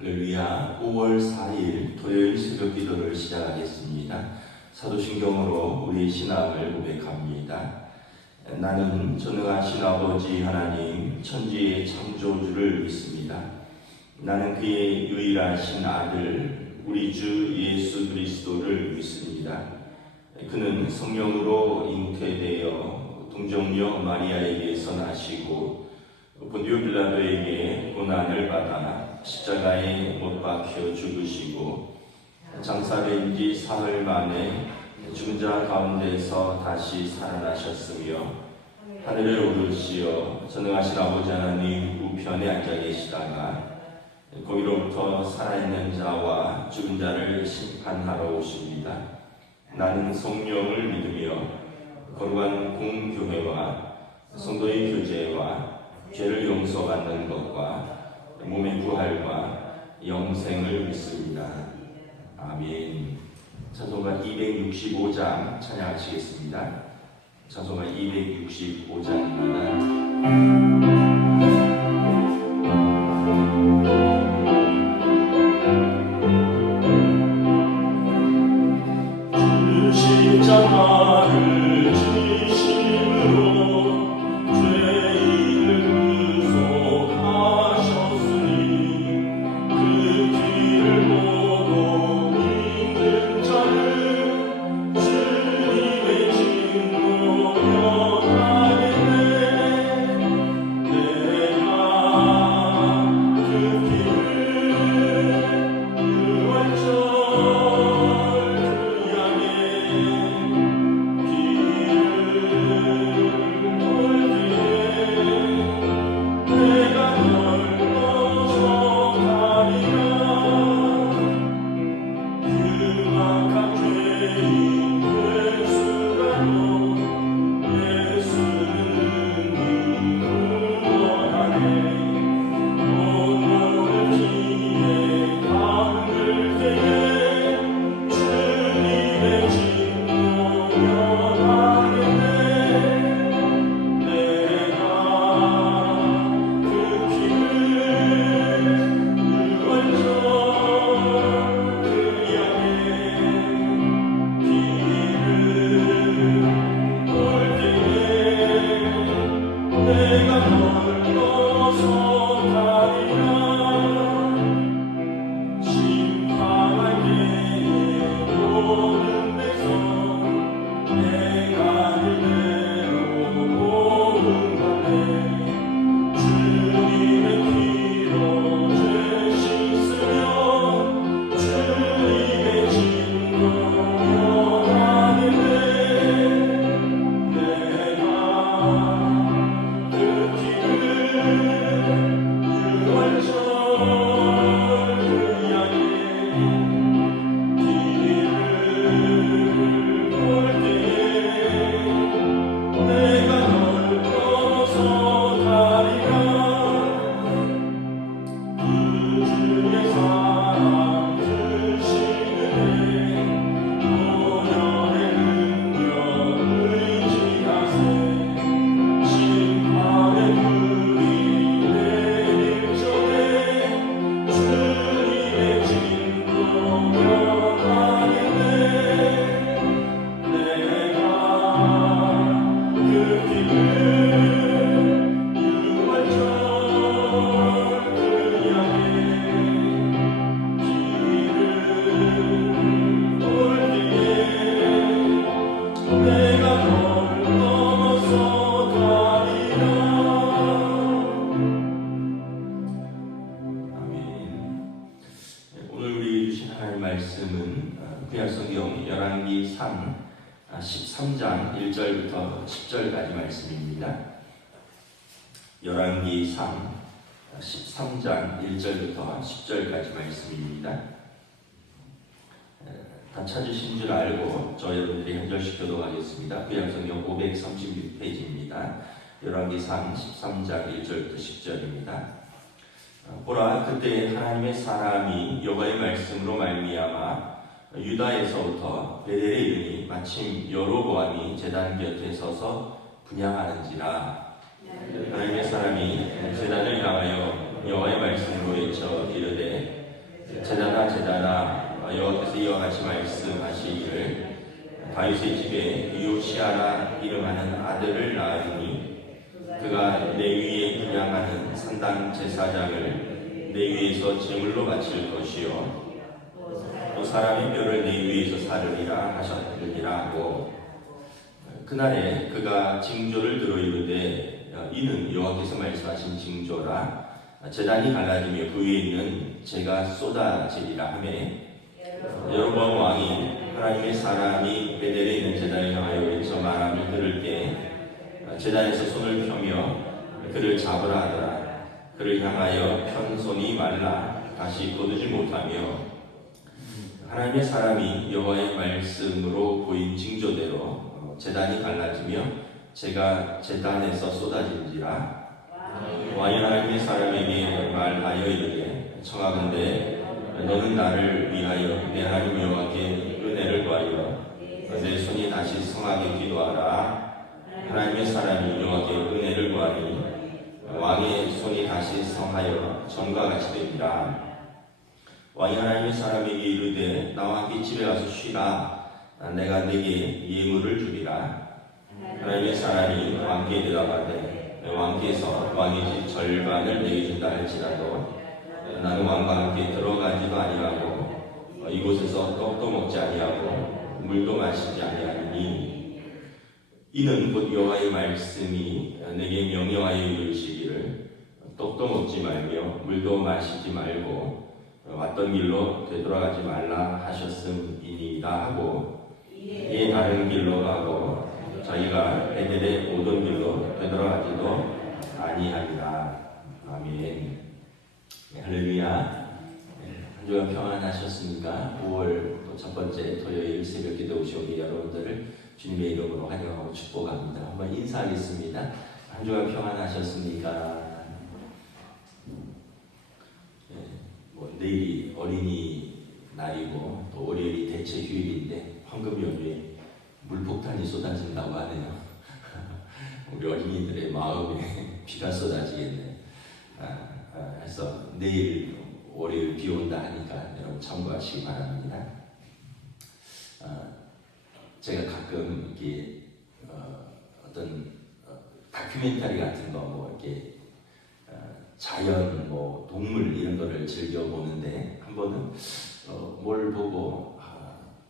할렐루야. 5월 4일 토요일 새벽 기도를 시작하겠습니다. 사도신경으로 우리 신앙을 고백합니다. 나는 전능하신 아버지 하나님 천지의 창조주를 믿습니다. 나는 그의 유일하신 아들 우리 주 예수 그리스도를 믿습니다. 그는 성령으로 잉태되어 동정녀 마리아에게서 나시고 본디오 빌라도에게 고난을 받아 십자가에 못 박혀 죽으시고 장사된 지 사흘 만에 죽은 자 가운데서 다시 살아나셨으며 하늘에 오르시어 전능하신 아버지 하나님 우편에 앉아 계시다가 거기로부터 살아있는 자와 죽은 자를 심판하러 오십니다. 나는 성령을 믿으며 거룩한 공교회와 성도의 교제와 죄를 용서받는 것과 몸의 부활과 영생을 믿습니다. 아멘. 찬송가 265장 찬양하시겠습니다. 찬송가 265장입니다. 십자가를 지심으로 구약성경 열왕기 13장 1절부터 10절까지 말씀입니다. 열왕기 13장 1절부터 10절까지 말씀입니다. 다 찾으신 줄 알고 저 여러분들이 한 절씩 교독하겠습니다. 구약성경 536페이지입니다. 열왕기 13장 1절부터 10절입니다. 보라, 그때 하나님의 사람이 여호와의 말씀으로 말미암아 유다에서부터 베델에 이르니 마침 여로보암이 제단 곁에 서서 분향하는지라. 하나님의 사람이 제단을 향하여 여호와의 말씀으로 외쳐 이르되 제단아 제단아 여호와께서 이와 같이 말씀하시기를 다윗의 집에 요시아라 이름하는 아들을 낳으니 그가 내 위에 분양하는 산당 제사장을 내 위에서 제물로 바칠 것이요 또 사람의 뼈를 내 위에서 사르리라 하셨느니라 하고 그날에 그가 징조를 들어 이르되 이는 여호와께서 말씀하신 징조라 제단이 갈라지며 그 위에 있는 재가 쏟아지리라 하매 여로보암 왕이 하나님의 사람이 베델에 있는 제단을 향하여 외쳐 말함을 들을 때 제단에서 손을 펴며 그를 잡으라 하더라. 그를 향하여 편 손이 말라 다시 거두지 못하며 하나님의 사람이 여호와의 말씀으로 보인 징조대로 제단이 갈라지며 재가 제단에서 쏟아진지라. 왕이 하나님의 사람에게 말하여 이르되 청하건대 너는 나를 위하여 내 하나님 여호와께 은혜를 구하여 내 손이 다시 성하게 기도하라. 하나님의 사람이 여호와께 은혜를 구하니 왕의 손이 다시 성하여 전과 같이 되리라. 왕이 하나님의 사람에게 이르되 나와 함께 집에 가서 쉬라. 내가 네게 예물을 주리라. 하나님의 사람이 왕께 대답하되 왕께서 왕의 집 절반을 내게 준다 할지라도 나는 왕과 함께 들어가지도 아니하고 이곳에서 떡도 먹지 아니하고 물도 마시지 아니하니 이는 곧 여호와의 말씀이 내게 명령하여 이르시기를 떡도 먹지 말며 물도 마시지 말고 왔던 길로 되돌아가지 말라 하셨음이니이다 하고 이에 다른 길로 가고 자기가 베델에 오던 길로 되돌아가지도 아니하리라. 아멘. 할렐루야. 한 주간 평안하셨습니까? 5월 또 첫 번째 토요일 새벽 기도 오신 여러분들을 주님의 이름으로 환영하고 축복합니다. 한번 인사하겠습니다. 한 주간 평안하셨습니까? 내일이 어린이날이고 또 월요일이 대체 휴일인데 황금 연휴에 물폭탄이 쏟아진다고 하네요. 우리 어린이들의 마음에 비가 쏟아지겠네. 그래서 내일 월요일 비 온다 하니까 여러분 참고하시기 바랍니다. 제가 가끔 이렇게 어떤 다큐멘터리 같은 거 뭐 이렇게 자연 뭐 동물 이런 거를 즐겨 보는데 한 번은 뭘 보고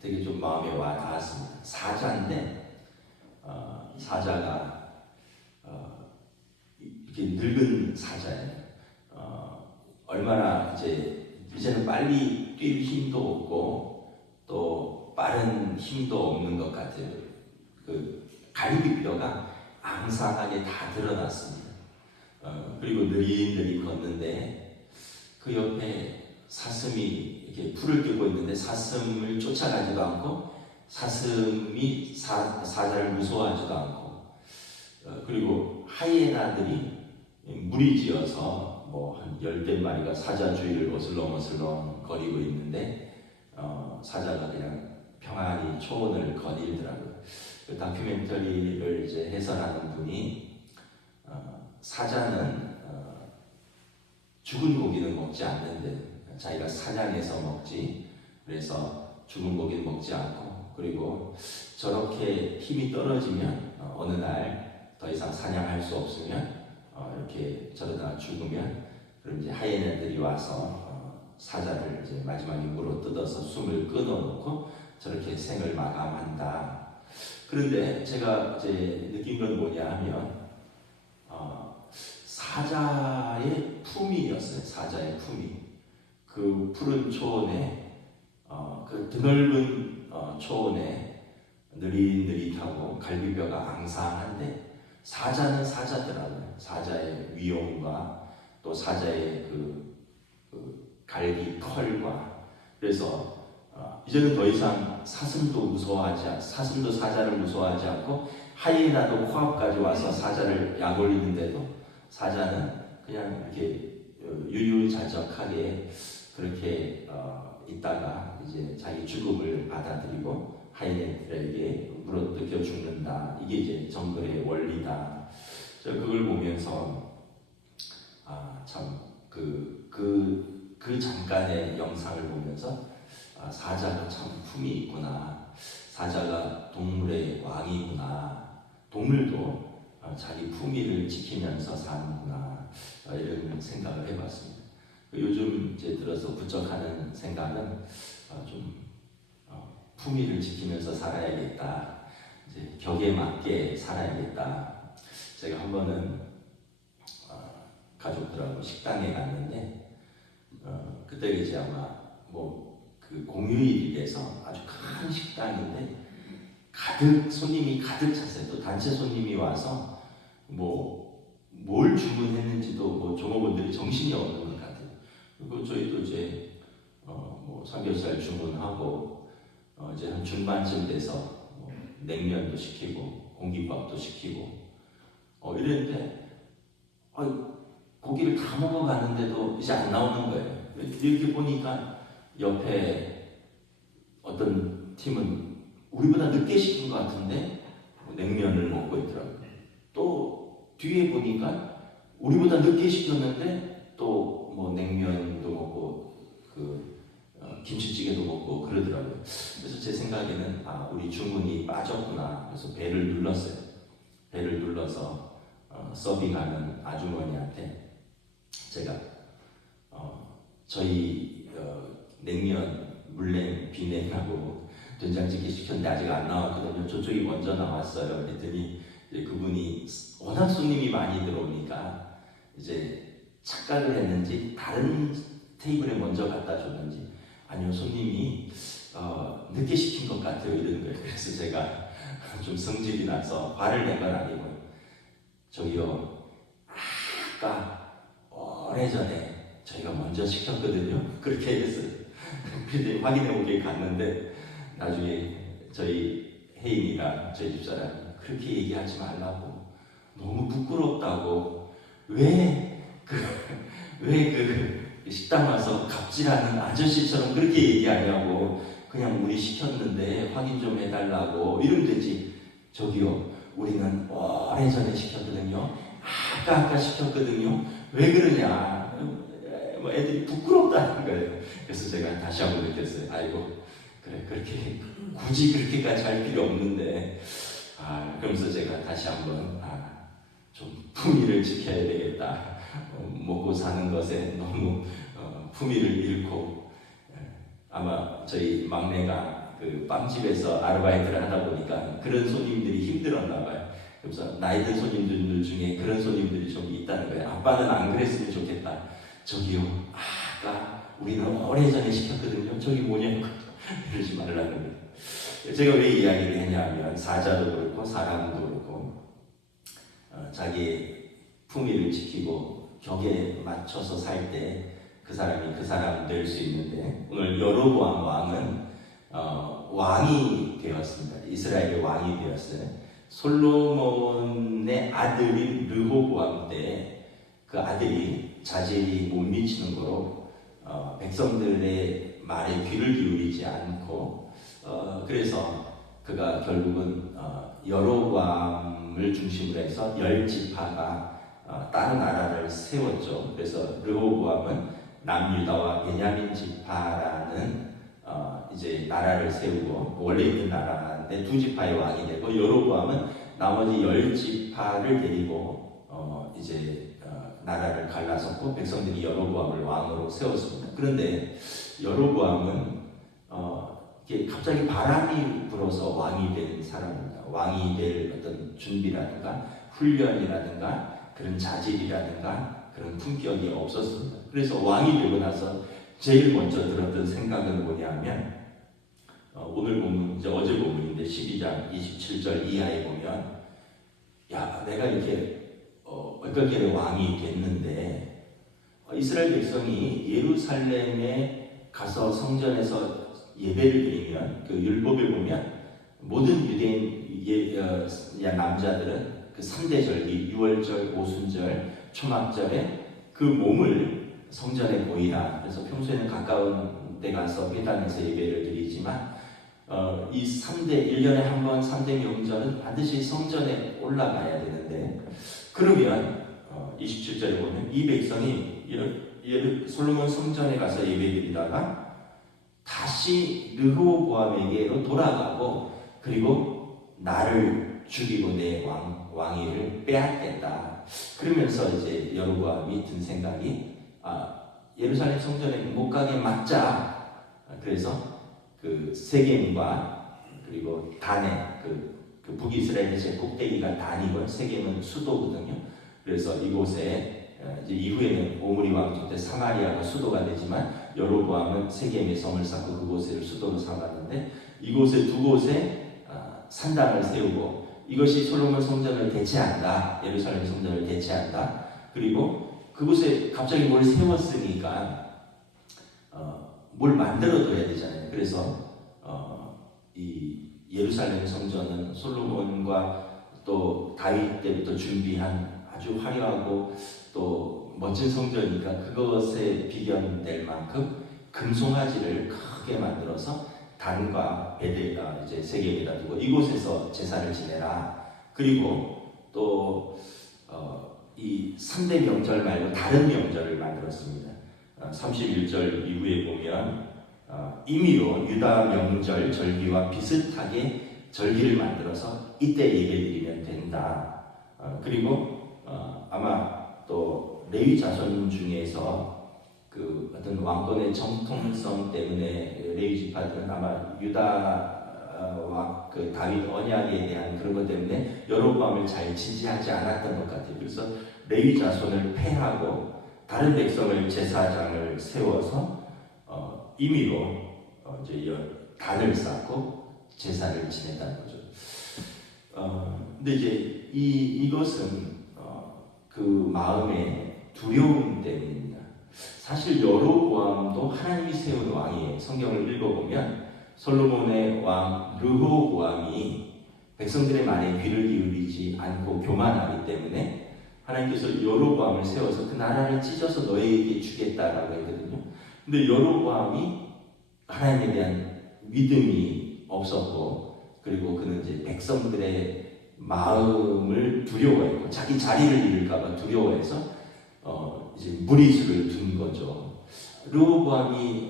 되게 좀 마음에 와 닿았습니다. 사자인데 사자가 이렇게 늙은 사자예요. 얼마나 이제는 빨리 뛸 힘도 없고 또 빠른 힘도 없는 것 같아요. 그 갈비뼈가 앙상하게 다 드러났습니다. 그리고 느릿느릿 걷는데 그 옆에 사슴이 이렇게 풀을 뜯고 있는데 사슴을 쫓아가지도 않고 사슴이 사자를 무서워하지도 않고 그리고 하이에나들이 무리지어서 뭐 한 10대 마리가 사자 주위를 어슬렁어슬렁 거리고 있는데 사자가 그냥 평안히 초원을 거닐더라고요. 그 다큐멘터리를 이제 해설하는 분이 사자는 죽은 고기는 먹지 않는데 자기가 사냥해서 먹지 그래서 죽은 고기는 먹지 않고 그리고 저렇게 힘이 떨어지면 어느 날 더 이상 사냥할 수 없으면 이렇게 저러다가 죽으면 그럼 이제 하이에나들이 와서 사자를 이제 마지막에 물어 뜯어서 숨을 끊어놓고 저렇게 생을 마감한다. 그런데 제가 이제 느낀 건 뭐냐 하면 사자의 품위였어요. 사자의 품위. 그 푸른 초원에 그 드넓은 초원에 느릿느릿하고 갈비뼈가 앙상한데 사자는 사자더라고요. 사자의 위용과 또 사자의 그 갈기 컬과 그래서 이제는 더 이상 사슴도 사자를 무서워하지 않고 하이에나도 코앞까지 와서 사자를 약올리는데도 사자는 그냥 이렇게 유유자적하게 그렇게 있다가 이제 자기 죽음을 받아들이고 하이에나들에게 물어뜯겨 죽는다. 이게 이제 정글의 원리다. 제가 그걸 보면서 참 그 그 잠깐의 영상을 보면서 사자가 참 품이 있구나. 사자가 동물의 왕이구나. 동물도 자기 품위를 지키면서 사는구나. 이런 생각을 해봤습니다. 요즘 이제 들어서 부쩍하는 생각은 좀 품위를 지키면서 살아야겠다. 이제 격에 맞게 살아야겠다. 제가 한 번은 가족들하고 식당에 갔는데 그때 이제 아마 뭐 그 공휴일에서 아주 큰 식당인데 가득 손님이 가득 찼어요. 또 단체 손님이 와서 뭐 뭘 주문했는지도 뭐 종업원들이 정신이 없는 것 같아요. 그리고 저희도 이제 뭐 삼겹살 주문하고 이제 한 중반쯤 돼서 뭐 냉면도 시키고 공깃밥도 시키고 이랬는데 고기를 다 먹어가는데도 이제 안 나오는 거예요. 이렇게 보니까 옆에 어떤 팀은 우리보다 늦게 시킨 것 같은데 냉면을 먹고 있더라고요. 또 뒤에 보니까 우리보다 늦게 시켰는데 또 뭐 냉면도 먹고 김치찌개도 먹고 그러더라고요. 그래서 제 생각에는 우리 주문이 빠졌구나. 그래서 배를 눌렀어요. 배를 눌러서 서빙하는 아주머니한테 제가 저희 냉면, 물냉, 비냉하고 된장찌개 시켰는데 아직 안 나왔거든요. 저쪽이 먼저 나왔어요. 그랬더니 이제 그분이 워낙 손님이 많이 들어오니까 이제 착각을 했는지 다른 테이블에 먼저 갖다 줬는지 아니요, 손님이 늦게 시킨 것 같아요 이러는 거예요. 그래서 제가 좀 성질이 나서 화를 낸 건 아니고 저기요, 아까 오래전에 저희가 먼저 시켰거든요. 그렇게 했어요. 그랬더니 확인해 보게 갔는데 나중에 저희 혜인이랑 저희 집사람이 그렇게 얘기하지 말라고, 너무 부끄럽다고, 왜 그 식당 와서 갑질하는 아저씨처럼 그렇게 얘기하냐고, 그냥 우리 시켰는데 확인 좀 해달라고 이러면 되지. 저기요, 우리는 오래전에 시켰거든요. 아까 시켰거든요. 왜 그러냐. 뭐 애들이 부끄럽다는 거예요. 그래서 제가 다시 한번 느꼈어요. 아이고, 그래, 그렇게 굳이 그렇게까지 할 필요 없는데. 그러면서 제가 다시 한번 좀 품위를 지켜야 되겠다. 먹고 사는 것에 너무 품위를 잃고, 아마 저희 막내가 그 빵집에서 아르바이트를 하다 보니까 그런 손님들이 힘들었나 봐요. 그래서 나이 든 손님들 중에 그런 손님들이 좀 있다는 거예요. 아빠는 안 그랬으면 좋겠다. 저기요, 아까 우리는 오래전에 시켰거든요. 저기 뭐냐고 이러지 말라는 거예요. 제가 왜 이야기를 했냐면 사자도 그렇고 사람도 그렇고 자기 품위를 지키고 격에 맞춰서 살 때 그 사람이 그 사람 될 수 있는데, 오늘 여로보암 왕은 왕이 되었습니다. 이스라엘의 왕이 되었어요. 솔로몬의 아들인 르호보암 때 그 아들이 자질이 못 미치는 거로 백성들의 말에 귀를 기울이지 않고 그래서 그가 결국은 여로보암을 중심으로 해서 10지파가 다른 나라를 세웠죠. 그래서 르호보암은 남유다와 베냐민 지파라는 이제 나라를 세우고, 원래 있는 나라인데 2지파의 왕이 되고, 여로보암은 나머지 10지파를 데리고 이제 나라를 갈라섰고 백성들이 여로보암을 왕으로 세웠습니다. 그런데 여로보암은 갑자기 바람이 불어서 왕이 된 사람입니다. 왕이 될 어떤 준비라든가 훈련이라든가 그런 자질이라든가 그런 품격이 없었습니다. 그래서 왕이 되고 나서 제일 먼저 들었던 생각은 뭐냐면 오늘 본문, 이제 어제 본문인데 12장 27절 이하에 보면, 야, 내가 이렇게 얼떨결에 왕이 됐는데 이스라엘 백성이 예루살렘에 가서 성전에서 예배를 드리면, 그 율법을 보면 모든 유대인 남자들은 그 3대 절기, 유월절, 오순절, 초막절에 그 몸을 성전에 보이라. 그래서 평소에는 가까운 데 가서 회당에서 예배를 드리지만 이 3대, 1년에 한 번 3대 명절은 반드시 성전에 올라가야 되는데, 그러면 27절에 보면 이 백성이 솔로몬 성전에 가서 예배드리다가 다시 르호보암에게로 돌아가고 그리고 나를 죽이고 내 왕위를 빼앗겠다. 그러면서 이제 여로보암이 든 생각이 예루살렘 성전에 못 가게 막자. 그래서 그 세겜과 그리고 단에 그 북이스라엘의 제 꼭대기가 단이고 세겜은 수도거든요. 그래서 이곳에 이제 이후에는 오므리 왕조 때 사마리아가 수도가 되지만 여로보암은 세겜의 성을 쌓고 그곳을 수도로 삼았는데 이곳에 두 곳에 산당을 세우고 이것이 솔로몬 성전을 대체한다. 예루살렘 성전을 대체한다. 그리고 그곳에 갑자기 뭘 세웠으니까 뭘 만들어둬야 되잖아요. 그래서 이 예루살렘 성전은 솔로몬과 또 다윗 때부터 준비한 아주 화려하고 또 멋진 성전이니까 그것에 비견될 만큼 금송아지를 크게 만들어서 단과 베델과 이제 세겜에다 두고 이곳에서 제사를 지내라. 그리고 또 이 3대 명절 말고 다른 명절을 만들었습니다. 31절 이후에 보면 임의로 유다 명절 절기와 비슷하게 절기를 만들어서 이때 예배드리면 된다. 그리고 아마 또 레위 자손 중에서 그 어떤 왕권의 정통성 때문에 레위 지파들은 아마 유다와 그 다윗 언약에 대한 그런 것 때문에 여로보암을 잘 지지하지 않았던 것 같아요. 그래서 레위 자손을 패하고 다른 백성을 제사장을 세워서 임의로 이제 단을 쌓고 제사를 지냈다는 거죠. 근데 이제 이것은 그 마음의 두려움 때문입니다. 사실 여로보암도 하나님이 세운 왕이에요. 성경을 읽어보면 솔로몬의 왕 르호보암이 백성들의 말에 귀를 기울이지 않고 교만하기 때문에 하나님께서 여로보암을 세워서 그 나라를 찢어서 너에게 주겠다라고 했거든요. 근데 여로보암이 하나님에 대한 믿음이 없었고 그리고 그는 이제 백성들의 마음을 두려워했고 자기 자리를 잃을까봐 두려워해서 이제 무리수를 둔 거죠. 르호보암이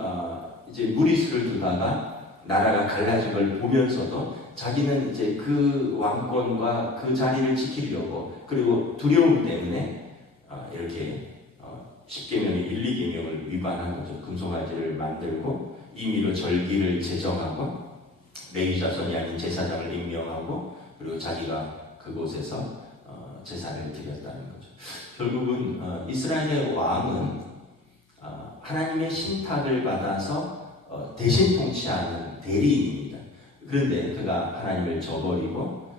이제 무리수를 두다가 나라가 갈라진 걸 보면서도 자기는 이제 그 왕권과 그 자리를 지키려고 그리고 두려움 때문에 이렇게 10계명의 1, 2계명을 위반한 거죠. 금송아지를 만들고 임의로 절기를 제정하고 레위 자손이 아닌 제사장을 임명하고 그리고 자기가 그곳에서 제사를 드렸다는 거죠. 결국은 이스라엘의 왕은 하나님의 신탁을 받아서 대신 통치하는 대리인입니다. 그런데 그가 하나님을 저버리고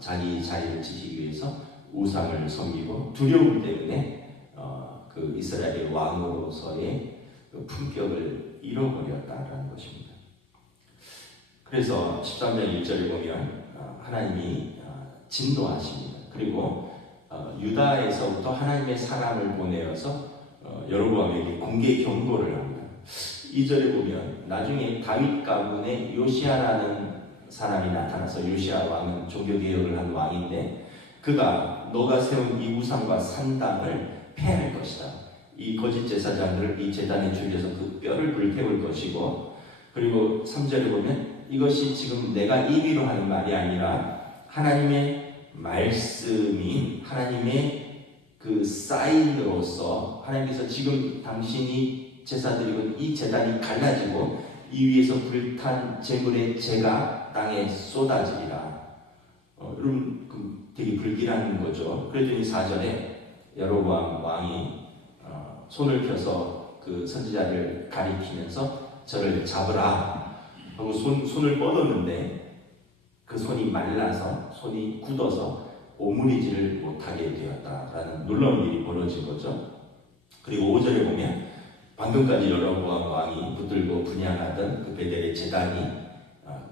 자기 자리를 지키기 위해서 우상을 섬기고 두려움 때문에 그 이스라엘의 왕으로서의 그 품격을 잃어버렸다는 것입니다. 그래서 13장 1절에 보면 하나님이 진노하십니다. 그리고 유다에서부터 하나님의 사람을 보내어서 여로보암에게 공개 경고를 합니다. 2절에 보면 나중에 다윗 가문의 요시아라는 사람이 나타나서 요시아 왕은 종교개혁을 한 왕인데 그가 너가 세운 이 우상과 산당을 폐할 것이다. 이 거짓 제사장들을 이 제단에 죽여서 그 뼈를 불태울 것이고 그리고 3절에 보면 이것이 지금 내가 임의로 하는 말이 아니라 하나님의 말씀인 하나님의 그 사인으로서 하나님께서 지금 당신이 제사 드리고 이 제단이 갈라지고 이 위에서 불탄 제물의 재가 땅에 쏟아지리라. 여러분 되게 불길한 거죠. 그랬더니 4절에 여로보암 왕이 손을 펴서 그 선지자를 가리키면서 저를 잡으라 하고 손을 뻗었는데 그 손이 말라서 손이 굳어서 오므리지를 못하게 되었다라는 놀라운 일이 벌어진 거죠. 그리고 5절에 보면 방금까지 여로보암 왕이 붙들고 분향하던 그 베델의 제단이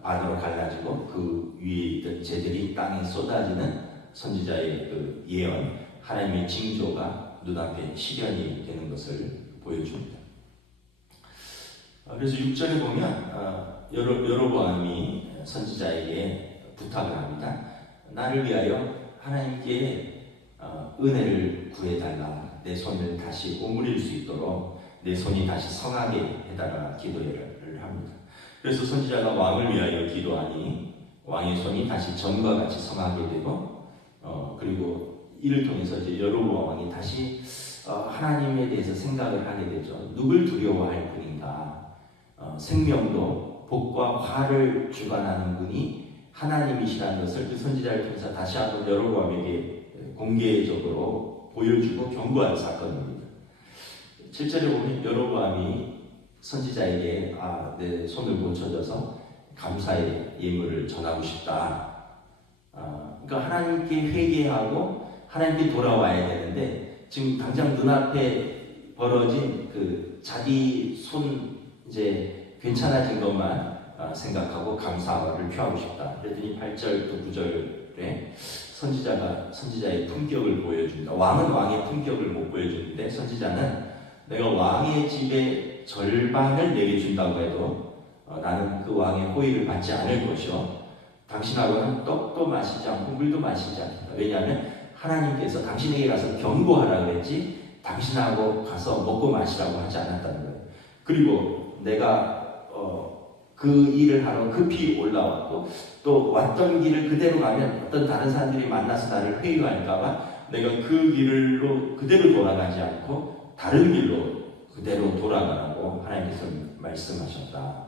반으로 갈라지고 그 위에 있던 재들이 땅에 쏟아지는 선지자의 그 예언, 하나님의 징조가 눈앞에 실현이 되는 것을 보여줍니다. 그래서 6절에 보면 여로보암이 선지자에게 부탁을 합니다. 나를 위하여 하나님께 은혜를 구해달라. 내 손을 다시 오므릴 수 있도록 내 손이 다시 성하게 해달라 기도를 합니다. 그래서 선지자가 왕을 위하여 기도하니 왕의 손이 다시 전과 같이 성하게 되고 그리고 이를 통해서 이제 여로보암 왕이 다시 하나님에 대해서 생각을 하게 되죠. 누굴 두려워할 분인가? 생명도 복과 화를 주관하는 분이 하나님이시라는 것을 그 선지자를 통해서 다시 한번 여로보암에게 공개적으로 보여주고 경고하는 사건입니다. 7절에 보면 여로보암이 선지자에게 내 손을 고쳐줘서 감사의 예물을 전하고 싶다. 그러니까 하나님께 회개하고 하나님께 돌아와야 되는데 지금 당장 눈앞에 벌어진 그 자기 손 이제 괜찮아진 것만 생각하고 감사를 표하고 싶다. 그랬더니 8절 또 9절에 선지자의 품격을 보여줍니다. 왕은 왕의 품격을 못 보여주는데 선지자는 내가 왕의 집의 절반을 내게 준다고 해도 나는 그 왕의 호의를 받지 않을 것이요 당신하고는 떡도 마시지 않고 물도 마시지 않는다. 왜냐하면 하나님께서 당신에게 가서 경고하라 그랬지 당신하고 가서 먹고 마시라고 하지 않았다는 거예요. 그리고 내가 그 일을 하러 급히 올라왔고 또 왔던 길을 그대로 가면 어떤 다른 사람들이 만나서 나를 회유할까봐 내가 그 길로 그대로 돌아가지 않고 다른 길로 그대로 돌아가라고 하나님께서 말씀하셨다.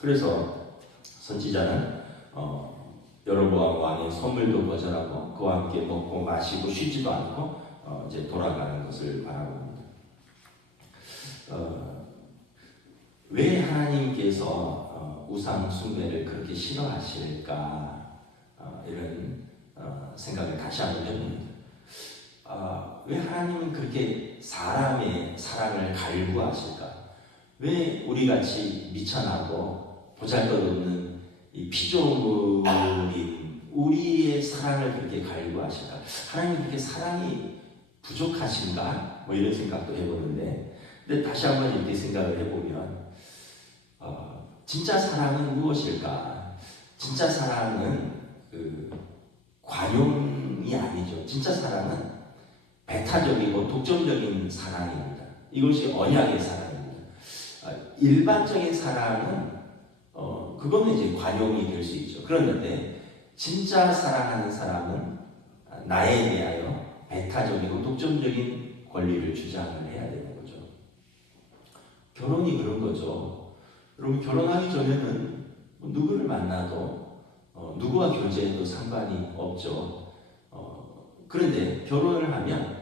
그래서 선지자는 여로보암 왕의 선물도 거절하고 그와 함께 먹고 마시고 쉬지도 않고 이제 돌아가는 것을 바라봅니다. 왜 하나님께서 우상 숭배를 그렇게 싫어하실까 이런 생각을 다시 한번 해봅니다. 왜 하나님은 그렇게 사람의 사랑을 갈구하실까? 왜 우리같이 미천하고 보잘것없는 이 피조물인 우리의 사랑을 그렇게 갈구하실까? 하나님 그렇게 사랑이 부족하신가? 뭐 이런 생각도 해보는데 근데 다시 한번 이렇게 생각을 해보면 진짜 사랑은 무엇일까? 진짜 사랑은 관용이 아니죠. 진짜 사랑은 배타적이고 독점적인 사랑입니다. 이것이 언약의 사랑입니다. 일반적인 사랑은 그거는 이제 관용이 될 수 있죠. 그런데 진짜 사랑하는 사람은 나에 대하여 배타적이고 독점적인 권리를 주장을 해야 되는 거죠. 결혼이 그런 거죠. 여러분 결혼하기 전에는 누구를 만나도 누구와 교제해도 상관이 없죠. 그런데 결혼을 하면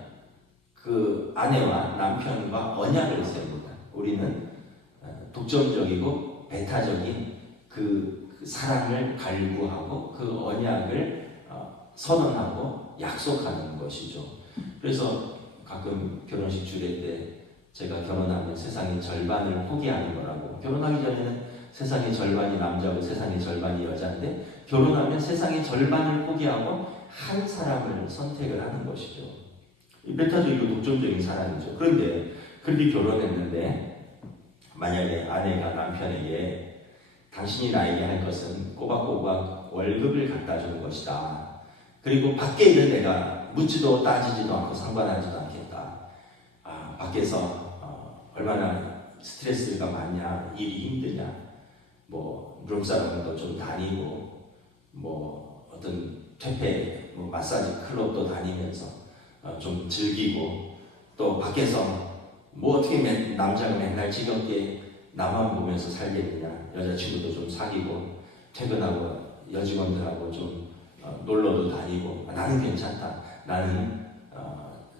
그 아내와 남편과 언약을 세웁니다. 우리는 독점적이고 배타적인 그 사랑을 갈구하고 그 언약을 선언하고 약속하는 것이죠. 그래서 가끔 결혼식 주례 때 제가 결혼하면 세상의 절반을 포기하는 거라고. 결혼하기 전에는 세상의 절반이 남자고 세상의 절반이 여자인데 결혼하면 세상의 절반을 포기하고 한 사람을 선택을 하는 것이죠. 배타적이고 독점적인 사랑이죠. 그런데 그렇게 결혼했는데 만약에 아내가 남편에게 당신이 나에게 할 것은 꼬박꼬박 월급을 갖다 주는 것이다. 그리고 밖에 있는 내가 묻지도 따지지도 않고 상관하지도 않겠다. 밖에서 얼마나 스트레스가 많냐, 일이 힘드냐, 뭐 룸사롱도 좀 다니고, 뭐 어떤 퇴폐, 뭐 마사지 클럽도 다니면서 좀 즐기고, 또 밖에서 뭐 어떻게 남자가 맨날 지겹게 나만 보면서 살겠느냐, 여자친구도 좀 사귀고, 퇴근하고 여직원들하고 좀 놀러도 다니고, 나는 괜찮다. 나는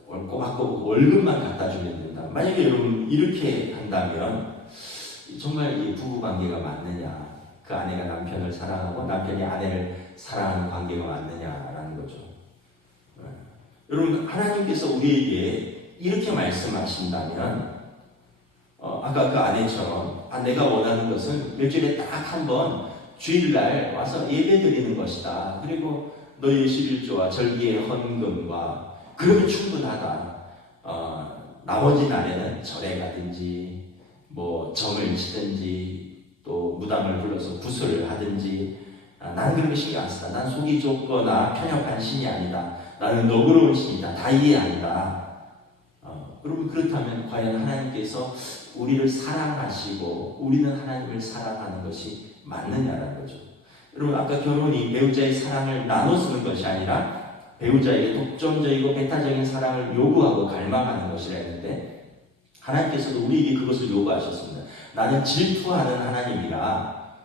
꼬박꼬박 월급만 갖다 주면 된다. 만약에 여러분 이렇게 한다면 정말 이 부부 관계가 맞느냐, 그 아내가 남편을 사랑하고 남편이 아내를 사랑하는 관계가 맞느냐라는 거죠. 여러분 하나님께서 우리에게 이렇게 말씀하신다면 아까 그 아내처럼 내가 원하는 것은 일주일에 딱 한 번 주일날 와서 예배 드리는 것이다. 그리고 너의 11조와 절기의 헌금과 그러면 충분하다. 나머지 날에는 절에 가든지 뭐 점을 치든지 또 무당을 불러서 구슬을 하든지 나는 그런 거 신경 안 쓰다. 난 속이 좁거나 편협한 신이 아니다. 나는 너그러운 신이다. 다 이해한다. 그렇다면 과연 하나님께서 우리를 사랑하시고 우리는 하나님을 사랑하는 것이 맞느냐라는 거죠. 여러분, 아까 결혼이 배우자의 사랑을 나눠 쓰는 것이 아니라 배우자에게 독점적이고 배타적인 사랑을 요구하고 갈망하는 것이라 했는데, 하나님께서도 우리에게 그것을 요구하셨습니다. 나는 질투하는 하나님이라,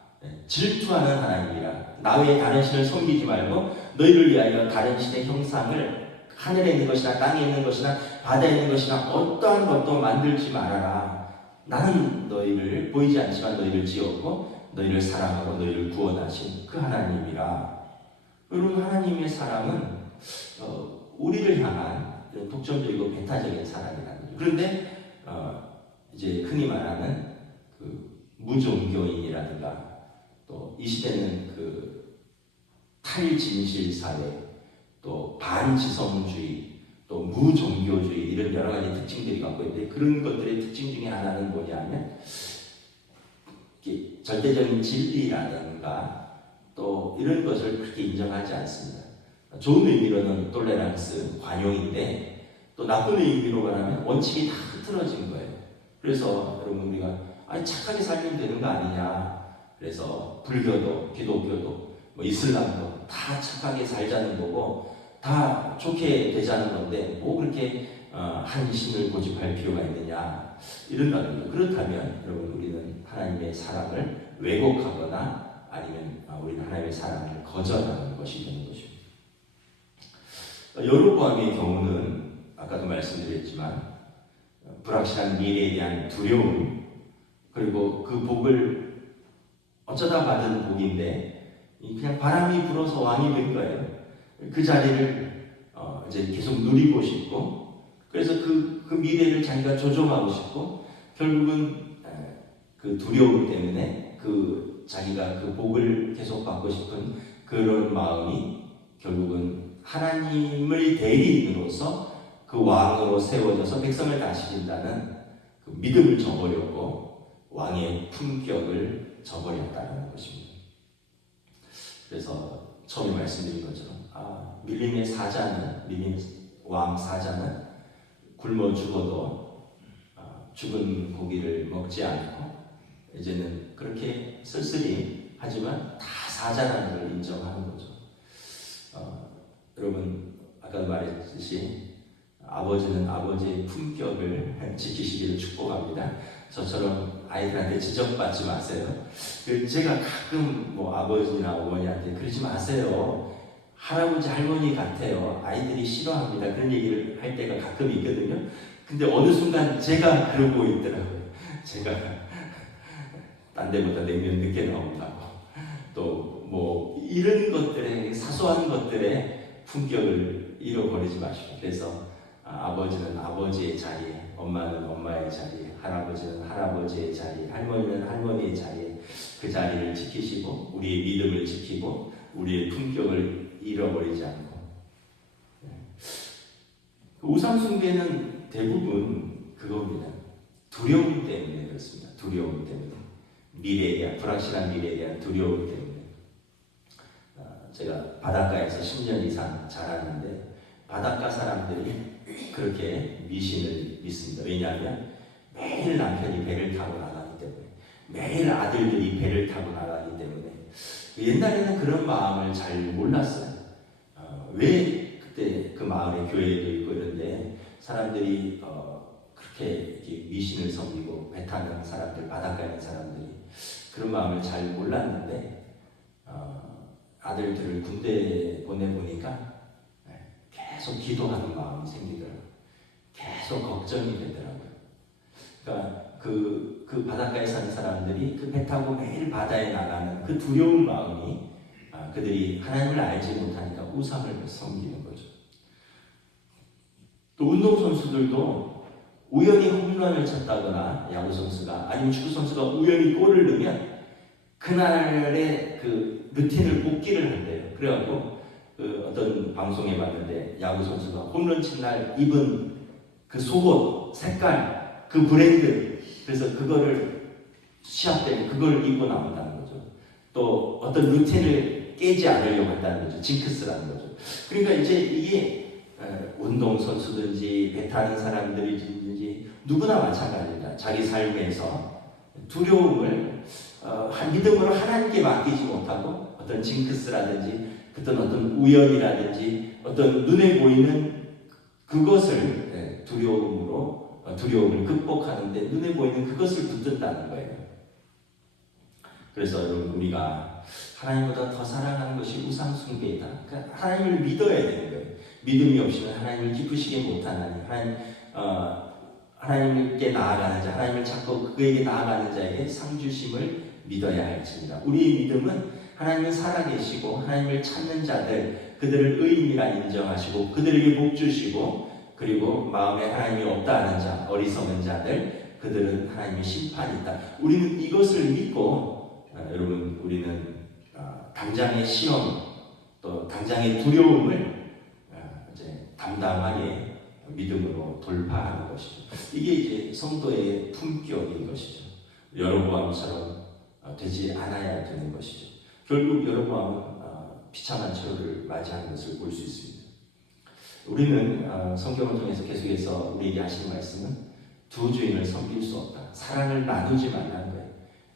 질투하는 하나님이라, 나 외에 다른 신을 섬기지 말고 너희를 위하여 다른 신의 형상을 하늘에 있는 것이나 땅에 있는 것이나 바다에 있는 것이나 어떠한 것도 만들지 말아라. 나는 너희를, 보이지 않지만 너희를 지었고 너희를 사랑하고 너희를 구원하신 그 하나님이라. 여러분, 하나님의 사랑은 우리를 향한 독점적이고 배타적인 사랑이라는 거죠. 그런데 이제 흔히 말하는 그 무종교인이라든가 또 이 시대는 그 탈진실 사회, 또 반지성주의, 또 무종교주의, 이런 여러 가지 특징들이 갖고 있는데, 그런 것들의 특징 중에 하나는 뭐냐면 절대적인 진리라든가 또 이런 것을 그렇게 인정하지 않습니다. 좋은 의미로는 톨레랑스, 관용인데, 또 나쁜 의미로 말하면 원칙이 다 흐트러진 거예요. 그래서 여러분, 우리가 착하게 살면 되는 거 아니냐, 그래서 불교도 기독교도 뭐 이슬람도 다 착하게 살자는 거고 다 좋게 되자는 건데 뭐 그렇게 한 신을 고집할 필요가 있느냐, 이런다는 거죠. 그렇다면 여러분, 우리는 하나님의 사랑을 왜곡하거나 아니면 우리는 하나님의 사랑을 거절하는 것이 되는 것입니다. 여로보암의 경우는 아까도 말씀드렸지만 불확실한 미래에 대한 두려움, 그리고 그 복을 어쩌다 받은 복인데 그냥 바람이 불어서 왕이 된 거예요. 그 자리를 이제 계속 누리고 싶고, 그래서 그 미래를 자기가 조종하고 싶고, 결국은 그 두려움 때문에 그 자기가 그 복을 계속 받고 싶은 그런 마음이 결국은 하나님의 대리인으로서 그 왕으로 세워져서 백성을 다스린다는 그 믿음을 저버렸고 왕의 품격을 저버렸다는 것입니다. 그래서 처음에 말씀드린 것처럼 밀림의 사자는, 밀림 왕 사자는 굶어 죽어도 죽은 고기를 먹지 않고 이제는 그렇게 쓸쓸히 하지만 다 사자라는 걸 인정하는 거죠. 여러분, 아까도 말했듯이 아버지는 아버지의 품격을 지키시기를 축복합니다. 저처럼 아이들한테 지적받지 마세요. 제가 가끔 뭐 아버지나 어머니한테 그러지 마세요, 할아버지 할머니 같아요, 아이들이 싫어합니다, 그런 얘기를 할 때가 가끔 있거든요. 근데 어느 순간 제가 그러고 있더라고요. 제가 딴 데보다 냉면 늦게 나온다고, 또 뭐 이런 것들에, 사소한 것들에 품격을 잃어버리지 마십시오. 그래서 아버지는 아버지의 자리에, 엄마는 엄마의 자리에, 할아버지는 할아버지의 자리에, 할머니는 할머니의 자리에 그 자리를 지키시고 우리의 믿음을 지키고 우리의 품격을 잃어버리지 않고. 우상 숭배는 대부분 그겁니다. 두려움 때문에 그렇습니다. 두려움 때문에, 미래에 대한, 불확실한 미래에 대한 두려움 때문에. 제가 바닷가에서 10년 이상 자랐는데 바닷가 사람들이 그렇게 미신을 믿습니다. 왜냐하면 매일 남편이 배를 타고 나가기 때문에, 매일 아들들이 배를 타고 나가기 때문에. 옛날에는 그런 마음을 잘 몰랐어요. 왜 그때 그 마을에 교회도 있고 이런데 사람들이 그렇게 미신을 섬기고 배 타는 사람들, 바닷가에 있는 사람들이 그런 마음을 잘 몰랐는데 아들들을 군대에 보내보니까 계속 기도하는 마음이 생기더라고요. 계속 걱정이 되더라고요. 그러니까 그 바닷가에 사는 사람들이 그 배 타고 매일 바다에 나가는 그 두려운 마음이 그들이 하나님을 알지 못하니까 우상을 섬기는 거죠. 또 운동선수들도 우연히 홈런을 쳤다거나, 야구선수가 아니면 축구선수가 우연히 골을 넣으면 그날의 그 루틴을 뽑기를 한대요. 그래갖고 어떤 방송에 봤는데 야구 선수가 홈런 친 날 입은 그 속옷 색깔, 그 브랜드, 그래서 그거를 시합 때 그걸 입고 나온다는 거죠. 또 어떤 루틴을 깨지 않으려고 한다는 거죠. 징크스라는 거죠. 그러니까 이제 이게 운동선수든지 배 타는 사람들이든지 누구나 마찬가지입니다. 자기 삶에서 두려움을 믿음으로 하나님께 맡기지 못하고 어떤 징크스라든지 어떤 우연이라든지 어떤 눈에 보이는 그것을 두려움을 극복하는데 눈에 보이는 그것을 붙든다는 거예요. 그래서 여러분 우리가 하나님보다 더 사랑하는 것이 우상숭배이다. 그러니까 하나님을 믿어야 되는 거예요. 믿음이 없이는 하나님을 기쁘시게 못하나니 하나님께 나아가는 자, 하나님을 찾고 그에게 나아가는 자에게 상 주심을 믿어야 할지니라. 우리의 믿음은 하나님은 살아계시고 하나님을 찾는 자들 그들을 의인이라 인정하시고 그들에게 복 주시고 그리고 마음에 하나님이 없다 하는 자 어리석은 자들 그들은 하나님의 심판이 있다. 우리는 이것을 믿고 여러분 우리는 당장의 시험 또 당장의 두려움을 이제 담담하게 믿음으로 돌파하는 것이죠. 이게 이제 성도의 품격인 것이죠. 여로보암처럼 되지 않아야 되는 것이죠. 결국 여로보암은 비참한 최후를 맞이하는 것을 볼 수 있습니다. 우리는 성경을 통해서 계속해서 우리에게 하시는 말씀은 두 주인을 섬길 수 없다. 사랑을 나누지 말라는 거예요.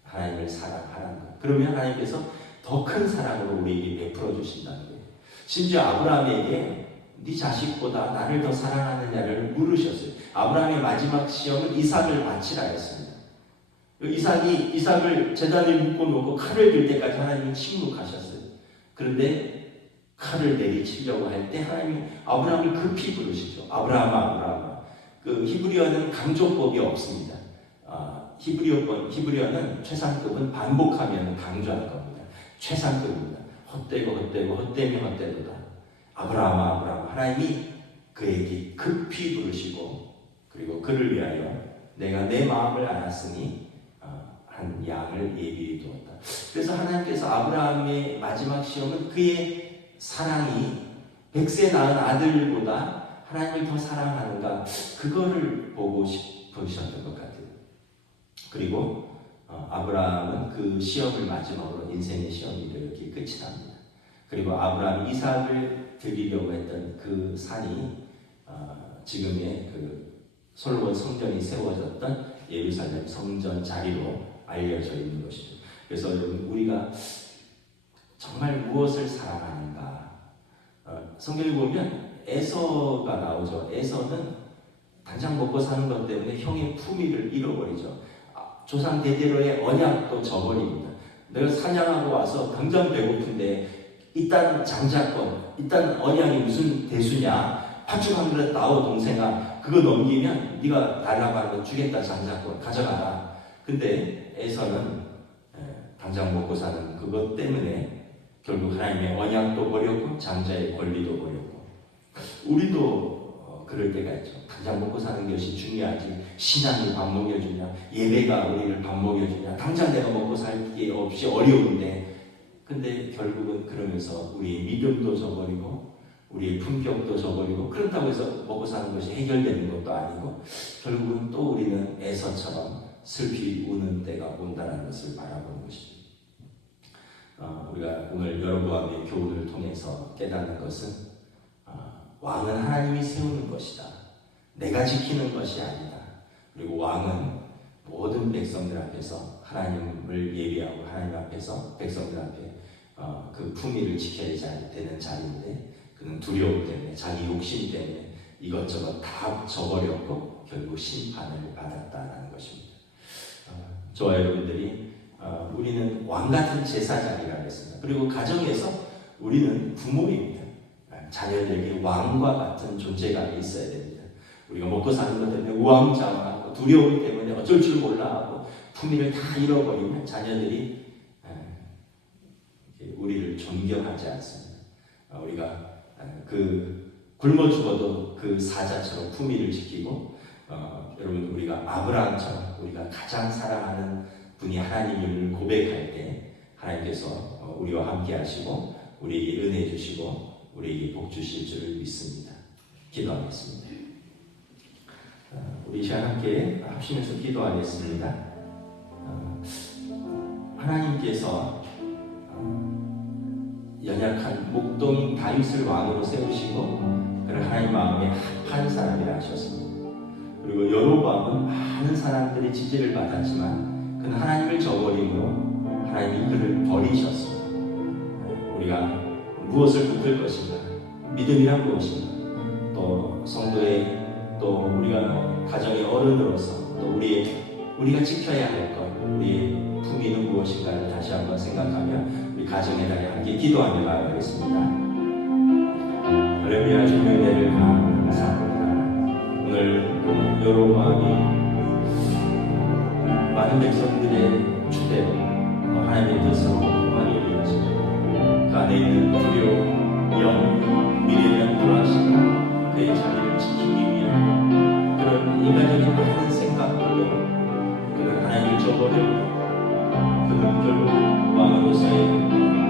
하나님을 사랑하라는 거예요. 그러면 하나님께서 더 큰 사랑으로 우리에게 베풀어 주신다는 거예요. 심지어 아브라함에게 네 자식보다 나를 더 사랑하느냐를 물으셨어요. 아브라함의 마지막 시험은 이삭을 바치라 했습니다. 이삭을 제단에 묶어놓고 칼을 들 때까지 하나님은 침묵하셨어요. 그런데 칼을 내리치려고 할 때 하나님이 아브라함을 급히 부르시죠. 아브라함아. 그 히브리어는 강조법이 없습니다. 히브리어는 최상급은 반복하면 강조하는 겁니다. 최상급입니다. 헛되면 헛되도다. 아브라함아. 하나님이 그에게 급히 부르시고 그리고 그를 위하여 내가 내 마음을 알았으니 한 양을 예비해 두었다. 그래서 하나님께서 아브라함의 마지막 시험은 그의 사랑이 100세 낳은 아들보다 하나님을 더 사랑하는가 그거를 보고 싶으셨던 것 같아요. 그리고 아브라함은 그 시험을 마지막으로 인생의 시험이 이렇게 끝이 납니다. 그리고 아브라함이 이삭을 드리려고 했던 그 산이 지금의 그 솔로몬 성전이 세워졌던 예루살렘 성전 자리로 알려져 있는 것이죠. 그래서 여러분 우리가 정말 무엇을 사랑하는가? 성경에 보면 에서가 나오죠. 에서는 당장 먹고 사는 것 때문에 형의 품위를 잃어버리죠. 조상 대대로의 언약도 저버립니다. 내가 사냥하고 와서 당장 배고픈데 이딴 장자권, 이딴 언약이 무슨 대수냐? 팥죽 한 그릇 나오 동생아. 그거 넘기면 네가 달라고 하는 거 주겠다. 장자권 가져가라. 근데 에서는 당장 먹고 사는 그것 때문에 결국 하나님의 언약도 버렸고 장자의 권리도 버렸고 우리도 그럴 때가 있죠. 당장 먹고 사는 것이 중요하지. 신앙이 밥 먹여주냐, 예배가 우리를 밥 먹여주냐, 당장 내가 먹고 살기 없이 어려운데, 근데 결국은 그러면서 우리의 믿음도 저버리고, 우리의 품격도 저버리고, 그렇다고 해서 먹고 사는 것이 해결되는 것도 아니고, 결국은 또 우리는 에서처럼 슬피 우는 때가 온다는 것을 바라보는 것입니다. 우리가 오늘 여로보암의 교훈을 통해서 깨닫는 것은 왕은 하나님이 세우는 것이다. 내가 지키는 것이 아니다. 그리고 왕은 모든 백성들 앞에서 하나님을 예비하고 하나님 앞에서 백성들 앞에 그 품위를 지켜야 되는 자리인데 그는 두려움 때문에 자기 욕심 때문에 이것저것 다 저버렸고 결국 심판을 받았다는 것입니다. 저와 여러분들이 우리는 왕 같은 제사장이라고 했습니다. 그리고 가정에서 우리는 부모입니다. 자녀들에게 왕과 같은 존재감이 있어야 됩니다. 우리가 먹고 사는 것 때문에 우왕좌왕하고 두려움 때문에 어쩔 줄 몰라하고 품위를 다 잃어버리면 자녀들이 우리를 존경하지 않습니다. 우리가 그 굶어 죽어도 그 사자처럼 품위를 지키고 여러분 우리가 아브라함처럼 우리가 가장 사랑하는 분이 하나님을 고백할 때 하나님께서 우리와 함께 하시고 우리에게 은혜 주시고 우리에게 복 주실 줄을 믿습니다. 기도하겠습니다. 우리 시간 함께 합심해서 기도하겠습니다. 하나님께서 연약한 목동인 다윗을 왕으로 세우시고 그는 하나님 마음에 합한 사람이라 하셨습니다. 그리고 여로보암은 많은 사람들의 지지를 받았지만 그는 하나님을 저버림으로 하나님이 그를 버리셨습니다. 우리가 무엇을 붙들 것인가? 믿음이란 무엇인가? 또 성도의 또 우리가 가정의 어른으로서 또 우리가 지켜야 할 것, 우리의 품위는 무엇인가를 다시 한번 생각하며 우리 가정의 달에 함께 기도하며 나아가겠습니다. 할렐루야. 주님의 은혜를 감사합니다. 오늘 여로보암이 많은 백성들의 주대로 하나님의 뜻으로 많이 이루어지죠. 그 안에 있는 두려움, 염려, 미래에 대한 불확실함, 그의 자리를 지키기 위한 그런 인간적인 많은 생각들로 그는 하나님을 저버렸고 그는 결국 왕으로서의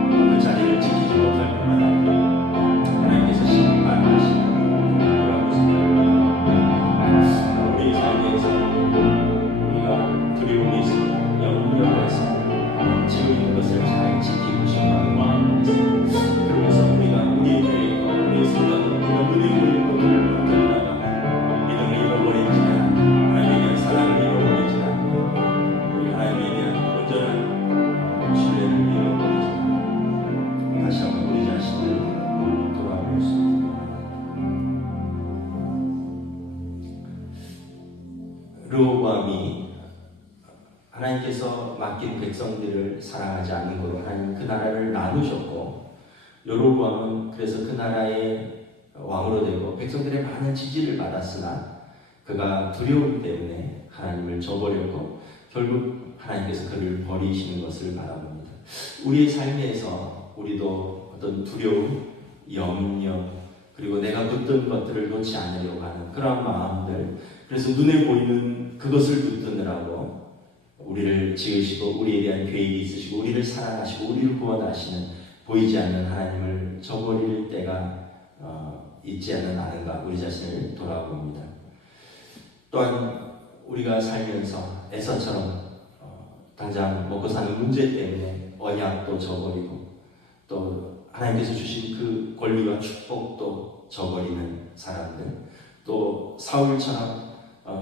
그 자리를 지키지 못할 뿐만 아니라 하나님께서 심판하시는 거라고 생각합니다. 우리 삶에서 우리가 두려움이 있습니다. 염려가 있습니다. 지금 있는 것을 잘 지키고 싶은 마음이 있습니다. 그러면서 우리가 우리의 교회와 우리의 생각으로 우리가 눈에 보이는 것들을 붙들다가 믿음을 잃어버리지나 하나님에 대한 사랑을 잃어버리지나 우리 하나님에 대한 온전한 신뢰를 잃어버리지나 다시 한번 우리 자신을 돌아볼 수 있습니다. 르호보암이 하나님께서 맡긴 백성들을 사랑하지 않는 것으로 하나님 그 나라를 나누셨고 여로보암은 그래서 그 나라의 왕으로 되고 백성들의 많은 지지를 받았으나 그가 두려움 때문에 하나님을 저버렸고 결국 하나님께서 그를 버리시는 것을 바라봅니다. 우리의 삶에서 우리도 어떤 두려움, 염려 그리고 내가 붙든 것들을 놓지 않으려고 하는 그런 마음들, 그래서 눈에 보이는 그것을 붙드느라고 우리를 지으시고 우리에 대한 계획이 있으시고 우리를 사랑하시고 우리를 구원하시는 보이지 않는 하나님을 저버릴 때가 있지 않은가 우리 자신을 돌아봅니다. 또한 우리가 살면서 에서처럼 당장 먹고 사는 문제 때문에 언약도 저버리고 또 하나님께서 주신 그 권리와 축복도 저버리는 사람들, 또 사울처럼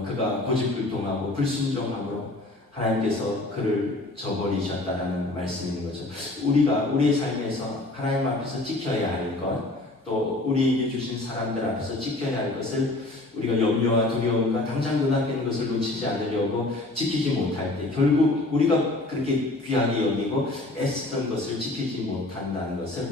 그가 고집불통하고 불순종함으로 하나님께서 그를 저버리셨다라는 말씀인 거죠. 우리가 우리의 삶에서 하나님 앞에서 지켜야 할 것, 또 우리에게 주신 사람들 앞에서 지켜야 할 것을 우리가 염려와 두려움과 당장 눈앞에 있는 것을 놓치지 않으려고 지키지 못할 때 결국 우리가 그렇게 귀하게 여기고 애쓰던 것을 지키지 못한다는 것을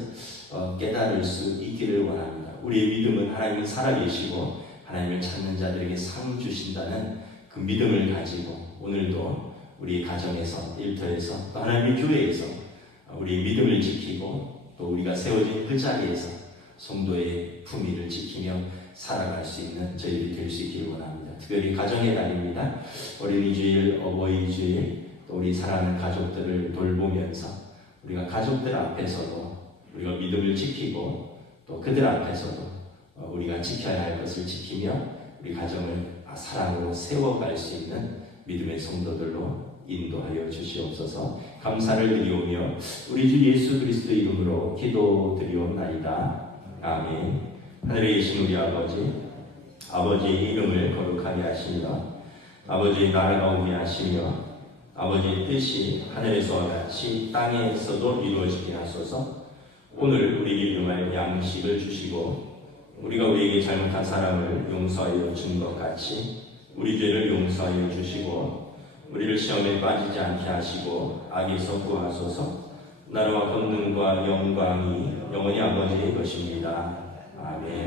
깨달을 수 있기를 원합니다. 우리의 믿음은 하나님은 살아계시고 하나님을 찾는 자들에게 상 주신다는 그 믿음을 가지고 오늘도 우리 가정에서, 일터에서, 또 하나님의 교회에서 우리의 믿음을 지키고 또 우리가 세워진 그 자리에서 성도의 품위를 지키며 살아갈 수 있는 저희들이 될 수 있기를 원합니다. 특별히 가정의 날입니다. 어린이주일, 어버이주일, 또 우리 사랑하는 가족들을 돌보면서 우리가 가족들 앞에서도 우리가 믿음을 지키고 또 그들 앞에서도 우리가 지켜야 할 것을 지키며 우리 가정을 사랑으로 세워갈 수 있는 믿음의 성도들로 인도하여 주시옵소서. 감사를 드리오며 우리 주 예수 그리스도의 이름으로 기도드리옵나이다. 아멘. 하늘에 계신 우리 아버지의 이름을 거룩하게 하시며 아버지의 나라가 오게 하시며 아버지의 뜻이 하늘에서와 같이 땅에서도 이루어지게 하소서. 오늘 우리에게 용할 양식을 주시고 우리가 우리에게 잘못한 사람을 용서하여 준 것 같이 우리 죄를 용서하여 주시고 우리를 시험에 빠지지 않게 하시고 악에서 구하소서. 나라와 권능과 영광이 영원히 아버지의 것입니다. 아멘.